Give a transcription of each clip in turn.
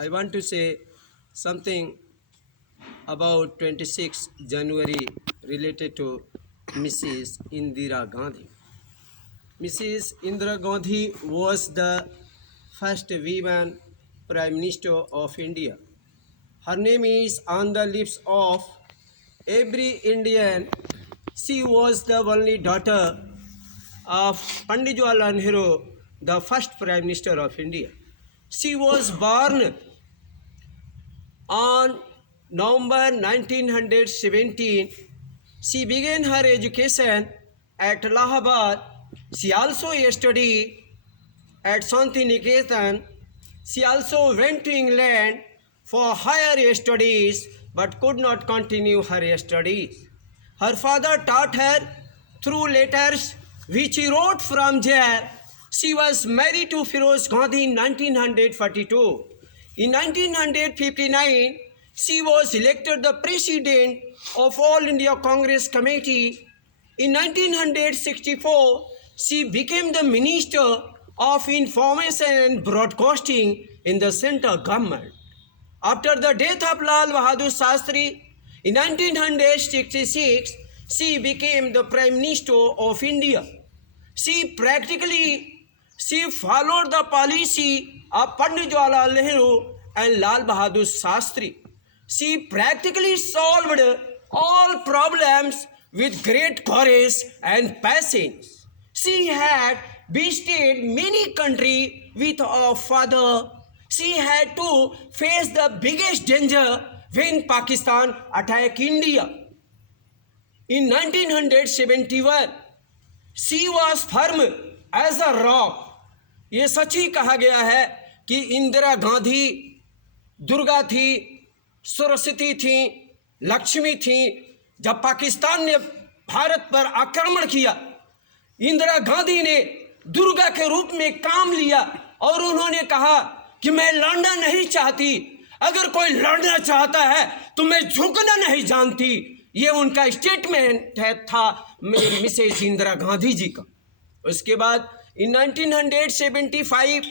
I want to say something about 26 January related to Mrs. Indira Gandhi. Mrs. Indira Gandhi was the first woman Prime Minister of India. Her name is on the lips of every Indian. She was the only daughter of Pandit Jawaharlal Nehru, the first Prime Minister of India. She was born on November 1917. She began her education at Allahabad. She also studied at Shanti Niketan. She also went to England for higher studies but could not continue her studies. Her father taught her through letters which he wrote from jail. She was married to Firoz Gandhi in 1942. In 1959, she was elected the president of All India Congress Committee. In 1964, she became the Minister of Information and Broadcasting in the central government. After the death of Lal Bahadur Shastri in 1966, she became the Prime Minister of India. She followed the policy of Pandit Jawaharlal Nehru and Lal Bahadur Shastri. She practically solved all problems with great courage and patience. She had visited many countries with her father. She had to face the biggest danger when Pakistan attacked India. In 1971, she was firm as a rock. ये सच ही कहा गया है कि इंदिरा गांधी दुर्गा थी, सरस्वती थी, लक्ष्मी थी. जब पाकिस्तान ने भारत पर आक्रमण किया, इंदिरा गांधी ने दुर्गा के रूप में काम लिया और उन्होंने कहा कि मैं लड़ना नहीं चाहती, अगर कोई लड़ना चाहता है तो मैं झुकना नहीं जानती. ये उनका स्टेटमेंट था मिसेज इंदिरा गांधी जी का. उसके बाद in 1975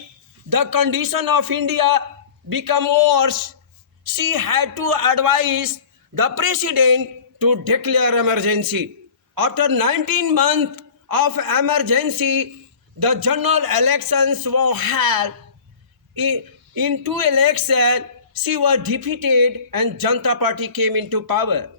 the condition of India became worse. She had to advise the president to declare emergency. After 19 months of emergency, the general elections were held. In two elections, she was defeated and Janata Party came into power.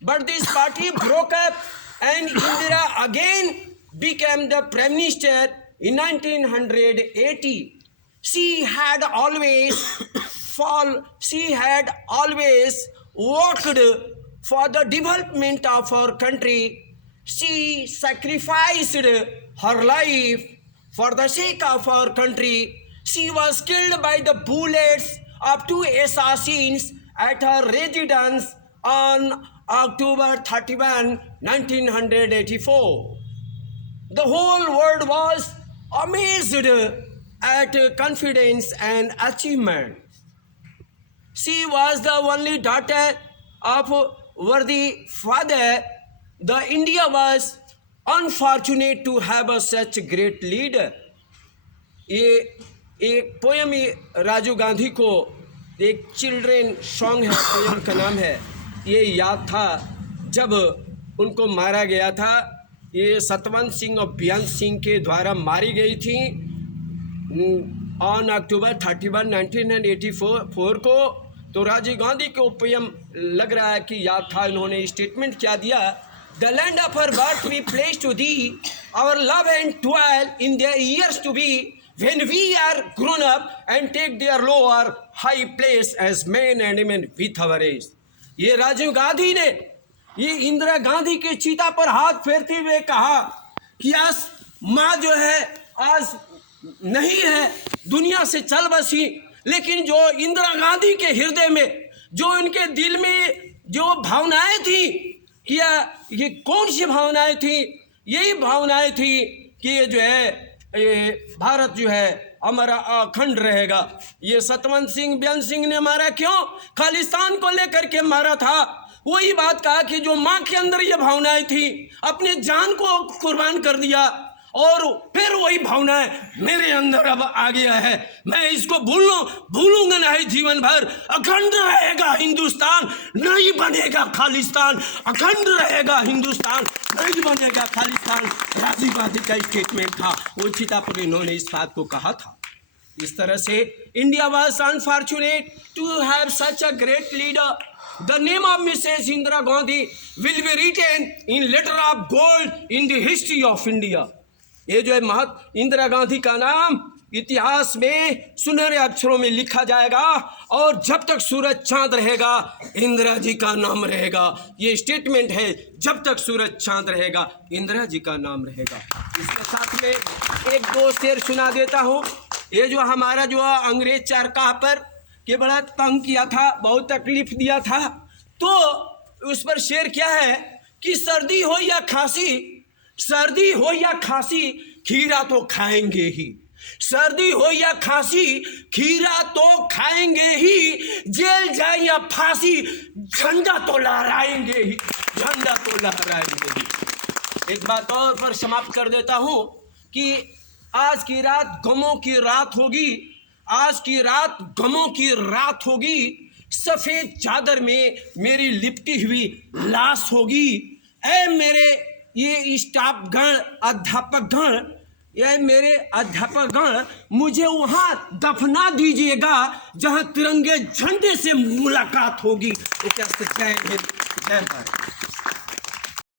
But this party broke up and Indira again became the Prime Minister in 1980. She had always worked for the development of our country. She sacrificed her life for the sake of our country. She was killed by the bullets of two assassins at her residence on October 31, 1984. The whole world was amazed at confidence and achievement. She was the only daughter of worthy father. The India was unfortunate to have such great leader. ये एक poem Rajiv Gandhi को एक children song है, poem का नाम है. ये याद था जब उनको मारा गया था. ये सतवंत सिंह और बेअंत सिंह के द्वारा मारी गई थी ऑन अक्टूबर 31, 1984 को. तो राजीव गांधी को पोयम लग रहा है कि याद था. इन्होंने स्टेटमेंट क्या दिया? The land of her birth we place to thee, our love and toil in their years to be, when we are grown up and take their lower high place as men and women with our age. ये राजीव गांधी ने ये इंदिरा गांधी के चीता पर हाथ फेरते हुए कहा कि आज माँ जो है आज नहीं है, दुनिया से चल बसी, लेकिन जो इंदिरा गांधी के हृदय में, जो उनके दिल में जो भावनाएं थी, ये कौन सी भावनाएं थी? यही भावनाएं थी कि ये जो है ये भारत जो है हमारा अखंड रहेगा. ये सतवंत सिंह बेअंत सिंह ने मारा क्यों? खालिस्तान को लेकर के मारा था. वही बात कहा कि जो माँ के अंदर ये भावनाएं थी, अपने जान को कुर्बान कर दिया. और फिर वही भावना मेरे अंदर अब आ गया है, मैं इसको भूलूंगा नहीं जीवन भर। अखंड रहेगा हिंदुस्तान, नहीं बनेगा खालिस्तान। अखंड रहेगा हिंदुस्तान, नहीं बनेगा खालिस्तान। राजीव गांधी का स्टेटमेंट था, उचिता पर इन्होंने इस बात को कहा था। इस तरह से India was unfortunate to have such a great leader. The name of Mrs. Indira Gandhi will be written in letter of gold in the history of India. ये जो है इंदिरा गांधी का नाम इतिहास में सुनहरे अक्षरों में लिखा जाएगा, और जब तक सूरज चांद रहेगा इंदिरा जी का नाम रहेगा। ये स्टेटमेंट है, जब तक सूरज चांद रहेगा इंदिरा जी का नाम रहेगा। इसके साथ में एक दो शेर सुना देता हूँ। ये जो हमारा जो अंग्रेज चरखा पर के बड़ा तंग किया था, बहुत तकलीफ दिया था, तो उस पर शेर क्या है कि सर्दी हो या खांसी खीरा तो खाएंगे ही। सर्दी हो या खांसी खीरा तो खाएंगे ही। जेल जाए या फांसी झंडा तो लहराएंगे ही। एक बात और पर समाप्त कर देता हूँ कि आज की रात गमों की रात होगी। आज की रात गमों की रात होगी। सफेद चादर में मेरी लिपटी हुई लाश होगी। ऐ मेरे ये स्टाफ गण, अध्यापक गण, ये मेरे अध्यापक गण, मुझे वहां दफना दीजिएगा जहां तिरंगे झंडे से मुलाकात होगी। जय हिंद, जय भारत।